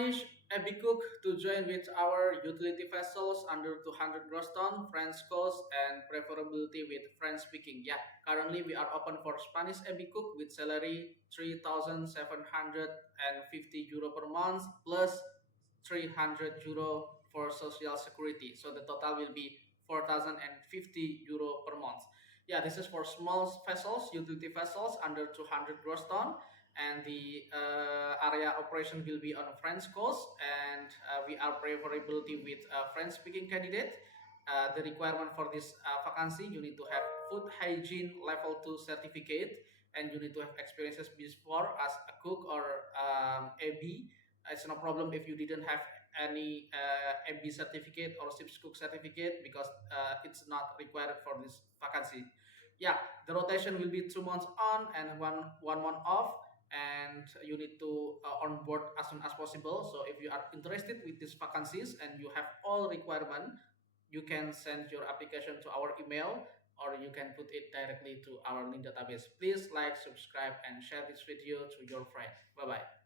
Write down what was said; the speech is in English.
Spanish AB cook to join with our utility vessels under 200 gross ton, French coast, and preferability with French speaking. Yeah, currently we are open for Spanish AB cook with salary 3,750 euro per month plus 300 euro for social security. So the total will be 4,050 euro per month. Yeah, this is for small vessels, utility vessels under 200 gross ton, and the area operation will be on French coast, and we are preferability with French speaking candidate. The requirement for this vacancy, you need to have food hygiene level 2 certificate, and you need to have experiences before as a cook or AB. It's no problem if you didn't have any MB certificate or ship's cook certificate, because it's not required for this vacancy. Yeah, the rotation will be 2 months on and one month off, and you need to on board as soon as possible. So if you are interested with these vacancies and you have all requirement, you can send your application to our email, or you can put it directly to our link database. Please like, subscribe, and share this video to your friend. Bye bye.